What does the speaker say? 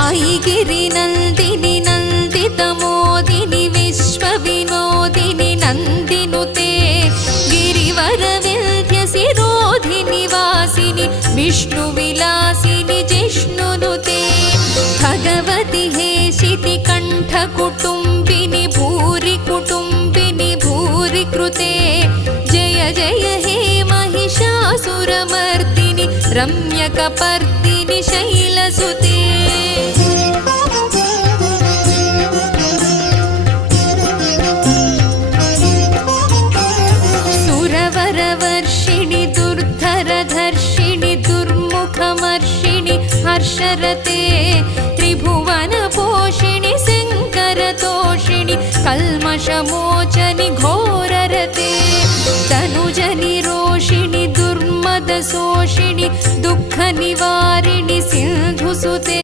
ऐगिरिनन्दिनि नन्दितमोदिनि विश्वविनोदिनि नन्दिनुते गिरिवरविन्ध्यसिरोधिनि वासिनि विष्णुविलासिनि जिष्णुनुते भगवति हेशिति कण्ठकुटुम्बिनि भूरि कुटुम्बिनि भूरि कृते जय जय हे महिषासुरमर्दिनि रम्यकपर्दिनि शैलसुते सुरवरवर्षिणि दुर्धरधर्षिणि दुर्मुखमर्षिणि हर्षरते त्रिभुवनपोषिणि शङ्करतोषिणि कल्मषमोचनि घोररते तनुजनि रोषिणि दुर्मदशोषिणि दुःखनिवारिणि सिन्धुसुते।